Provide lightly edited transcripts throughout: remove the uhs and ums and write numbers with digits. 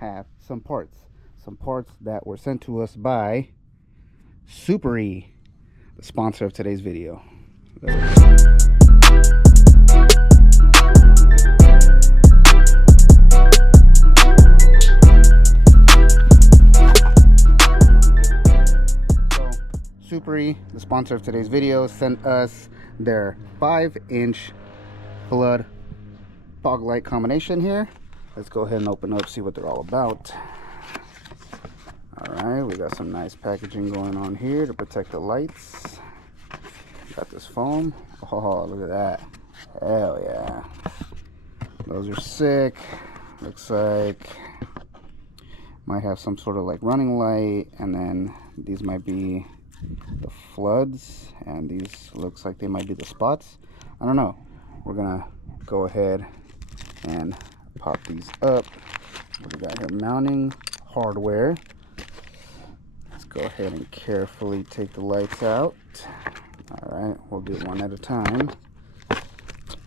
have some parts that were sent to us by SUPAREE, the sponsor of today's video. SUPAREE, the sponsor of today's video, sent us their 5-inch flood fog light combination here. Let's go ahead and open up, see what they're all about. All right, we got some nice packaging going on here to protect the lights. Got this foam. Oh, look at that. Hell yeah. Those are sick. Looks like might have some sort of like running light, and then these might be the floods, and these looks like they might be the spots. I don't know. We're gonna go ahead and pop these up. What do we got here? Mounting hardware. Let's go ahead and carefully take the lights out. All right, we'll do it one at a time.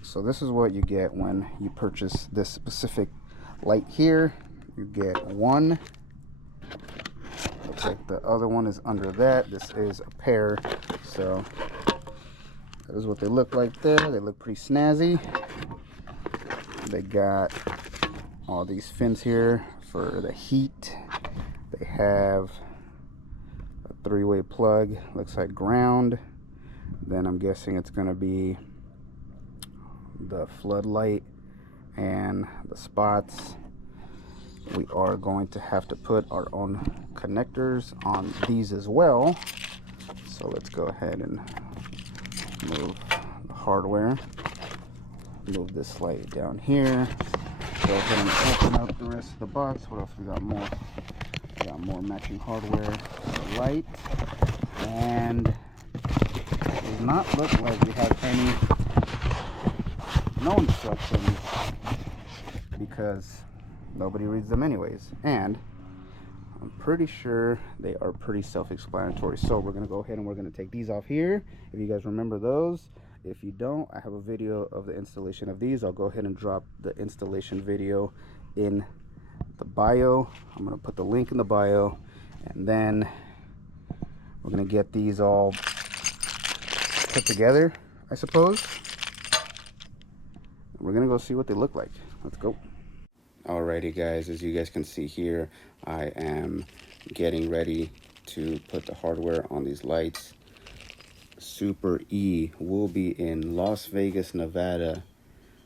So this is what you get when you purchase this specific light here. You get one. Looks like the other one is under that. This is a pair, so that is what they look like there. They look pretty snazzy. They got all these fins here for the heat. They have a 3-way plug, looks like ground. Then I'm guessing it's going to be the floodlight and the spots. We are going to have to put our own connectors on these as well. So let's go ahead and move the hardware. Move this light down here. Go ahead and open up the rest of the box. What else we got? More. We got more matching hardware for the light. And it does not look like we have any no instructions, because nobody reads them anyways, and I'm pretty sure they are pretty self-explanatory. So we're going to go ahead and we're going to take these off here, if you guys remember those. If you don't, I have a video of the installation of these. I'll go ahead and drop the installation video in the bio. I'm going to put the link in the bio, and then we're going to get these all put together, I suppose. We're going to go see what they look like. Let's go. Alrighty guys, as you guys can see here, I am getting ready to put the hardware on these lights. SUPAREE will be in Las Vegas, Nevada,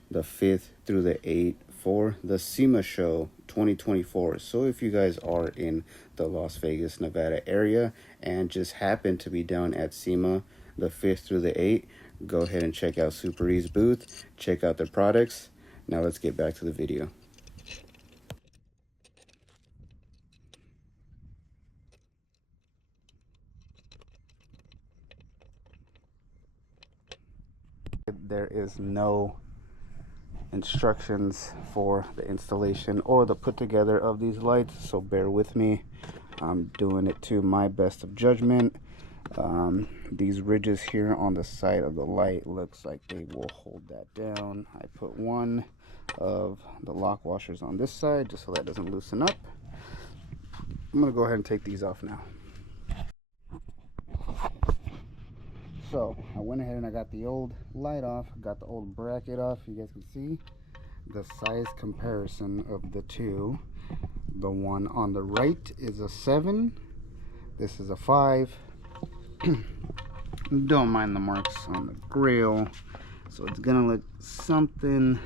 the 5th through the 8th for the SEMA show 2024. So if you guys are in the Las Vegas, Nevada area and just happen to be down at SEMA the 5th through the 8th, go ahead and check out SUPAREE's booth, check out their products. Now let's get back to the video. There is no instructions for the installation or the put together of these lights, so bear with me. I'm doing it to my best of judgment. These ridges here on the side of the light looks like they will hold that down. I put one of the lock washers on this side just so that doesn't loosen up. I'm gonna go ahead and take these off now. So I went ahead and I got the old light off, got the old bracket off. You guys can see the size comparison of the two. The one on the right is a 7, this is a 5. Don't mind the marks on the grill, so it's gonna look something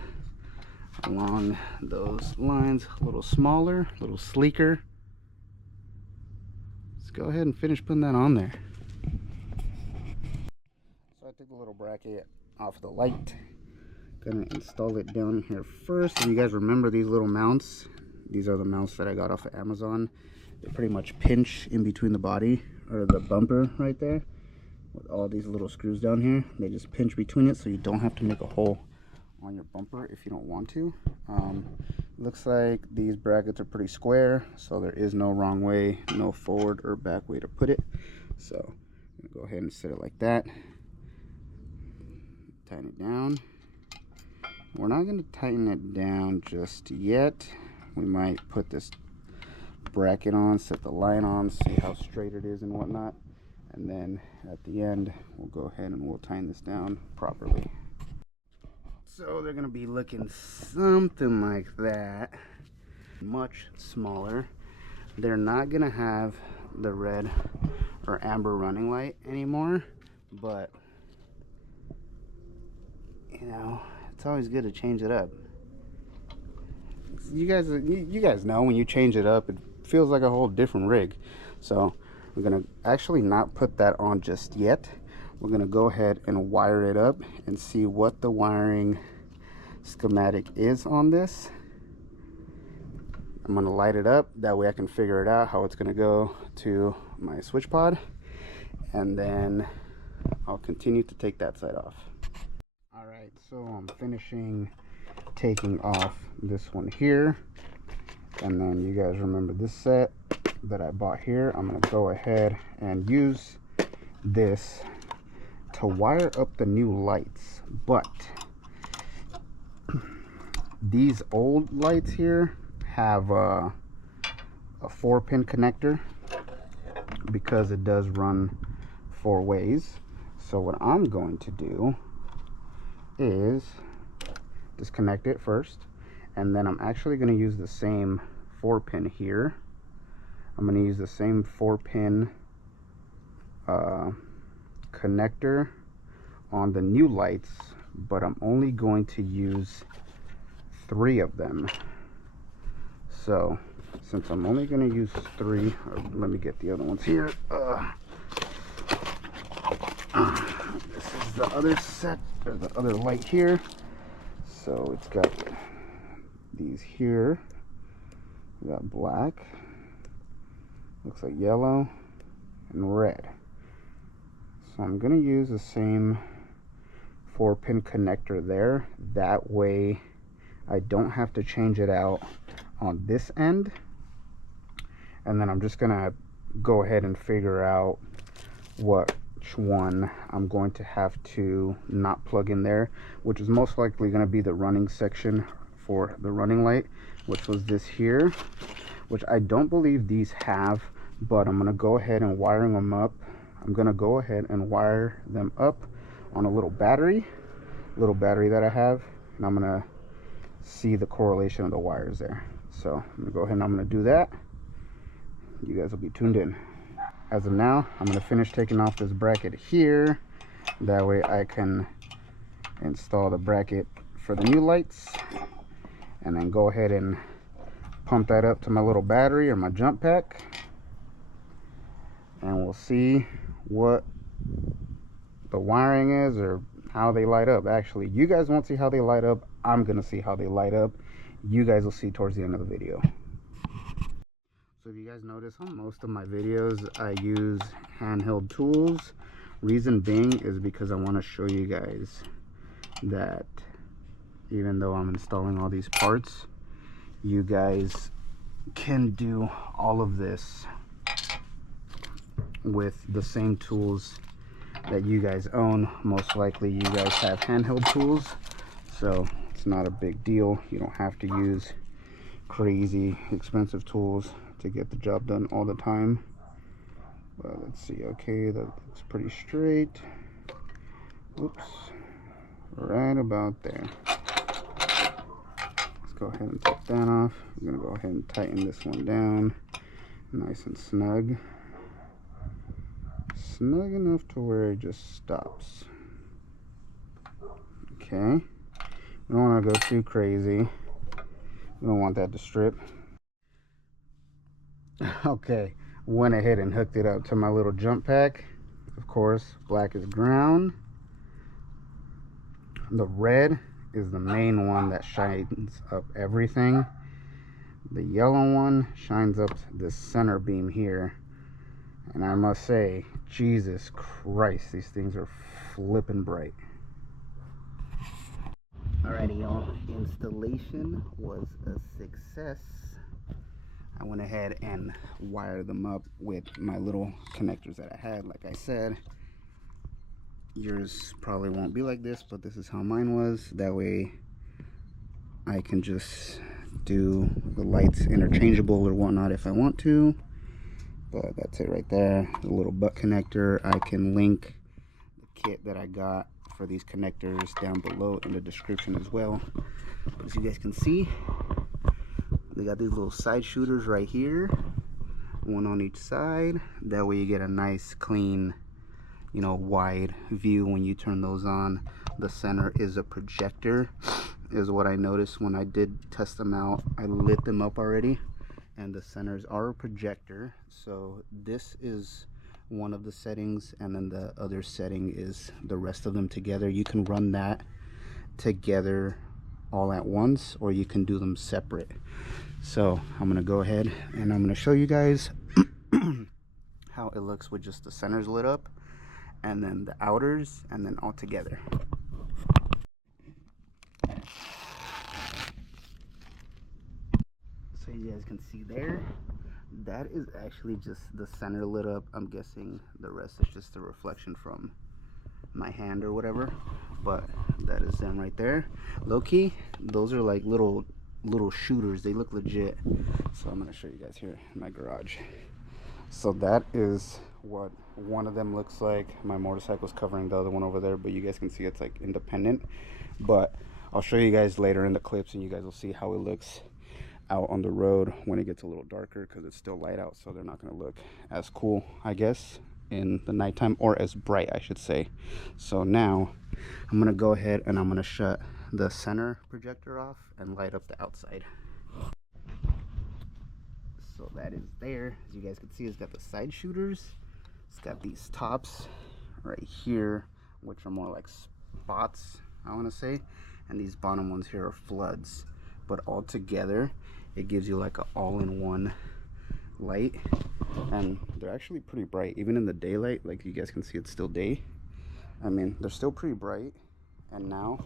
along those lines, a little smaller, a little sleeker. Let's go ahead and finish putting that on there. So I took the little bracket off the light, gonna install it down here first. If you guys remember these little mounts, these are the mounts that I got off of Amazon. They pretty much pinch in between the body, or the bumper right there, with all these little screws down here. They just pinch between it, so you don't have to make a hole on your bumper if you don't want to. Looks like these brackets are pretty square, so there is no wrong way, no forward or back way to put it. So I'm gonna go ahead and set it like that. Tighten it down. We're not going to tighten it down just yet. We might put this bracket on, set the line on, see how straight it is and whatnot. And then at the end, we'll go ahead and we'll tighten this down properly. So they're gonna be looking something like that, much smaller. They're not gonna have the red or amber running light anymore, but you know, it's always good to change it up. You guys know when you change it up, it feels like a whole different rig. So we're gonna actually not put that on just yet. We're gonna go ahead and wire it up and see what the wiring schematic is on this. I'm gonna light it up, that way I can figure it out how it's gonna go to my switch pod, and then I'll continue to take that side off. All right, so I'm finishing taking off this one here, and then you guys remember this set that I bought here. I'm gonna go ahead and use this to wire up the new lights, but these old lights here have a 4-pin connector because it does run 4 ways. So what I'm going to do is disconnect it first, and then I'm actually going to use the same 4-pin here. I'm going to use the same 4-pin connector on the new lights, but I'm only going to use 3 of them. So since I'm only going to use 3, let me get the other ones here. This is the other set, or the other light here. So it's got these here. We got black, looks like yellow, and red. So I'm going to use the same 4-pin connector there. That way I don't have to change it out on this end. And then I'm just going to go ahead and figure out which one I'm going to have to not plug in there, which is most likely going to be the running section for the running light, which was this here, which I don't believe these have, but I'm going to go ahead and wiring them up. I'm going to go ahead and wire them up on a little battery that I have, and I'm going to see the correlation of the wires there. So I'm going to go ahead and I'm going to do that. You guys will be tuned in. As of now, I'm going to finish taking off this bracket here. That way I can install the bracket for the new lights, and then go ahead and pump that up to my little battery or my jump pack, and we'll see what the wiring is or how they light up. Actually, you guys won't see how they light up. I'm going to see how they light up. You guys will see towards the end of the video. So if you guys notice, on most of my videos I use handheld tools. Reason being is because I want to show you guys that even though I'm installing all these parts, you guys can do all of this with the same tools that you guys own. Most likely you guys have handheld tools, so it's not a big deal. You don't have to use crazy expensive tools to get the job done all the time. Well, let's see. Okay, that looks pretty straight. Oops, right about there. Let's go ahead and take that off. I'm gonna go ahead and tighten this one down nice and snug enough to where it just stops. Okay, we don't want to go too crazy. We don't want that to strip. Okay, went ahead and hooked it up to my little jump pack. Of course, black is ground. The red is the main one that shines up everything. The yellow one shines up this center beam here. And I must say, Jesus Christ, these things are flipping bright. Alrighty, y'all, installation was a success. I went ahead and wired them up with my little connectors that I had. Like I said, yours probably won't be like this, but this is how mine was. That way I can just do the lights interchangeable or whatnot if I want to. But that's it right there. The little butt connector. I can link the kit that I got for these connectors down below in the description as well. But as you guys can see, they got these little side shooters right here, one on each side. That way you get a nice clean, you know, wide view when you turn those on. The center is a projector, is what I noticed when I did test them out. I lit them up already, and the centers are a projector. So this is one of the settings, and then the other setting is the rest of them together. You can run that together all at once, or you can do them separate. So I'm gonna go ahead and I'm gonna show you guys how it looks with just the centers lit up, and then the outers, and then all together. So you guys can see there, that is actually just the center lit up. I'm guessing the rest is just a reflection from my hand or whatever, but that is them right there. Low key, those are like little shooters. They look legit. So I'm gonna show you guys here in my garage. So that is what one of them looks like. My motorcycle's covering the other one over there, but you guys can see it's like independent. But I'll show you guys later in the clips, and you guys will see how it looks out on the road when it gets a little darker, because it's still light out, so they're not going to look as cool, I guess, in the nighttime, or as bright, I should say. So now I'm going to go ahead and I'm going to shut the center projector off and light up the outside. So that is there. As you guys can see, it's got the side shooters. It's got these tops right here, which are more like spots, I want to say, and these bottom ones here are floods. But all together, it gives you like an all-in-one light, and they're actually pretty bright even in the daylight. Like you guys can see, it's still day. I mean, they're still pretty bright. And now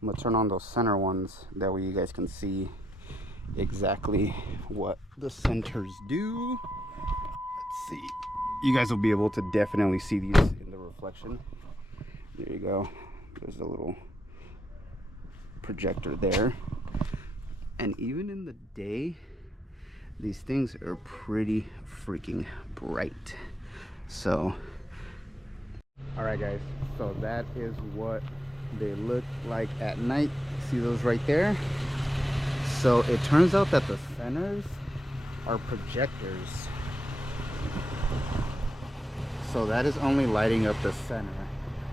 I'm gonna turn on those center ones, that way you guys can see exactly what the centers do. Let's see, you guys will be able to definitely see these in the reflection. There you go, there's a little projector there. And even in the day, these things are pretty freaking bright. So all right guys, so that is what they look like at night. See those right there? So it turns out that the centers are projectors. So that is only lighting up the center.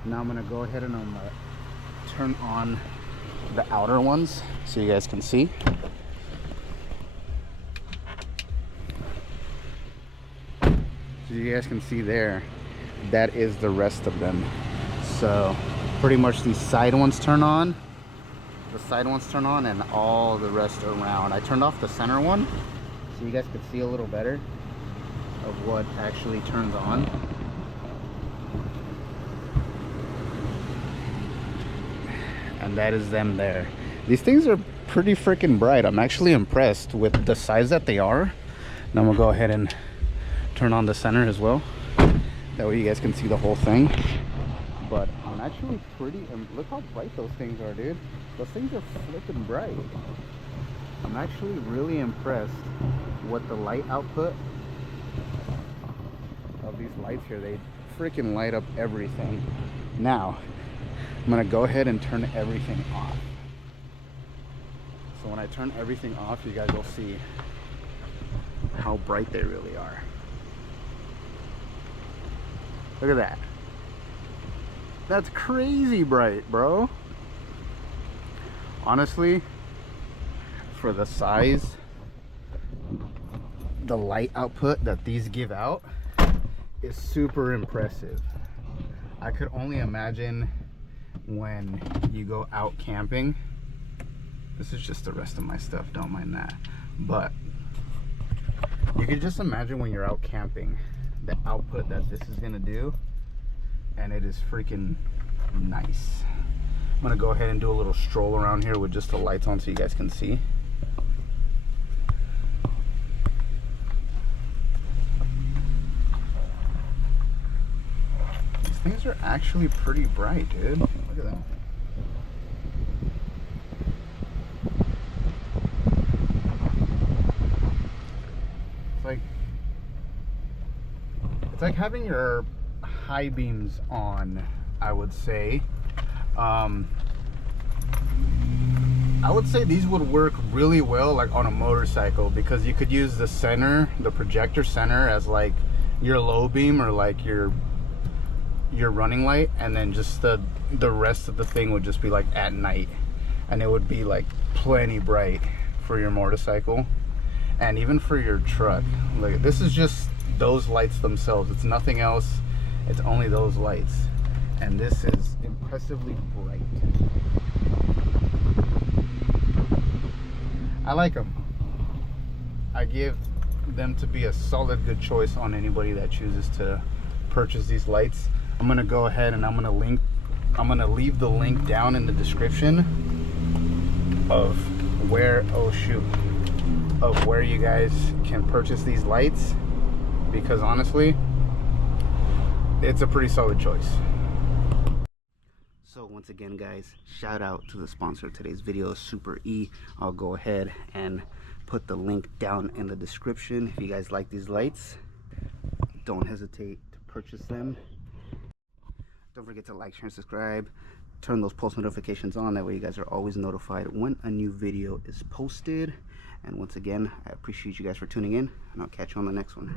Now I'm gonna go ahead and I'm gonna turn on the outer ones so you guys can see. So you guys can see there, that is the rest of them. So pretty much these side ones turn on, the side ones turn on, and all the rest around. I turned off the center one so you guys could see a little better of what actually turns on. And that is them there. These things are pretty freaking bright. I'm actually impressed with the size that they are. Now I'm gonna go ahead and turn on the center as well, that way you guys can see the whole thing. But I'm actually pretty, look how bright those things are, dude. Those things are flipping bright. I'm actually really impressed with the light output of these lights here. They freaking light up everything. Now I'm gonna go ahead and turn everything off. So when I turn everything off, you guys will see how bright they really are. Look at that. That's crazy bright, bro. Honestly, for the size, the light output that these give out is super impressive. I could only imagine when you go out camping. This is just the rest of my stuff, don't mind that. But you can just imagine when you're out camping, the output that this is gonna do, and it is freaking nice. I'm gonna go ahead and do a little stroll around here with just the lights on so you guys can see. These things are actually pretty bright, dude. Look at that. It's like having your high beams on, I would say. I would say these would work really well like on a motorcycle, because you could use the center, the projector center, as like your low beam or like your running light, and then just the rest of the thing would just be like at night, and it would be like plenty bright for your motorcycle and even for your truck. Like, this is just those lights themselves, it's nothing else, it's only those lights, and this is impressively bright. I like them. I give them to be a solid good choice on anybody that chooses to purchase these lights. I'm gonna go ahead and I'm gonna leave the link down in the description of where you guys can purchase these lights, because honestly it's a pretty solid choice. So once again, guys, shout out to the sponsor of today's video, SUPAREE. I'll go ahead and put the link down in the description. If you guys like these lights, don't hesitate to purchase them. Don't forget to like, share, and subscribe. Turn those post notifications on, that way you guys are always notified when a new video is posted. And once again, I appreciate you guys for tuning in, and I'll catch you on the next one.